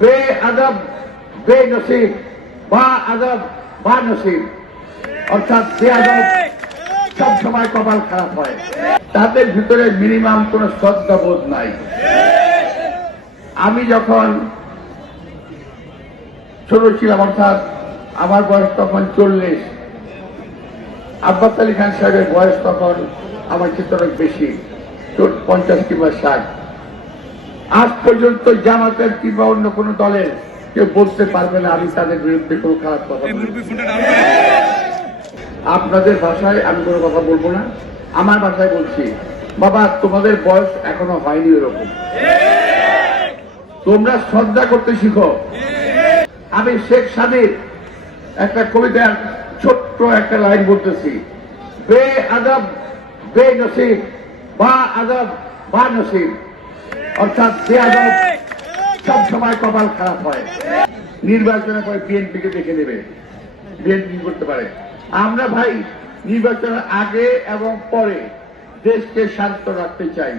বেআদব বেনসিব বা আদব বা নসিব, অর্থাৎ বেআদব সব সময় কপাল খারাপ হয়। তাদের ভিতরে মিনিমাম কোন শ্রদ্ধাবোধ নাই। আমি যখন ছোট ছিলাম, অর্থাৎ আমার বয়স তখন 40, আব্বাস আলী খান সাহেবের বয়স তখন আমার চেয়ে অনেক বেশি, 50 কিংবা 60। আজ পর্যন্ত জামাতের কিংবা অন্য কোন দলের কেউ বলতে পারবে না আমি তাদের বিরুদ্ধে কোনো খারাপ কথা বলি। আপনাদের ভাষায় আমি কোনো কথা বলবো না, আমার ভাষায় বলছি, বাবা তোমাদের বয়স এখনো হয়নি এরকম, তোমরা শ্রদ্ধা করতে শিখো। আমি শেখ সাদির একটা কবিতার ছোট্ট একটা লাইন বলতেছি, বেআদব বেনসিব বা আদব বা নসিব, অর্থাৎ বেআদব সব সময় কপাল খারাপ হয়। নির্বাচনের পরে বিএনপিকে দেখে নেবে, বিএনপি কি করতে পারে। আমরা ভাই নির্বাচনের আগে এবং পরে দেশকে শান্ত রাখতে চাই।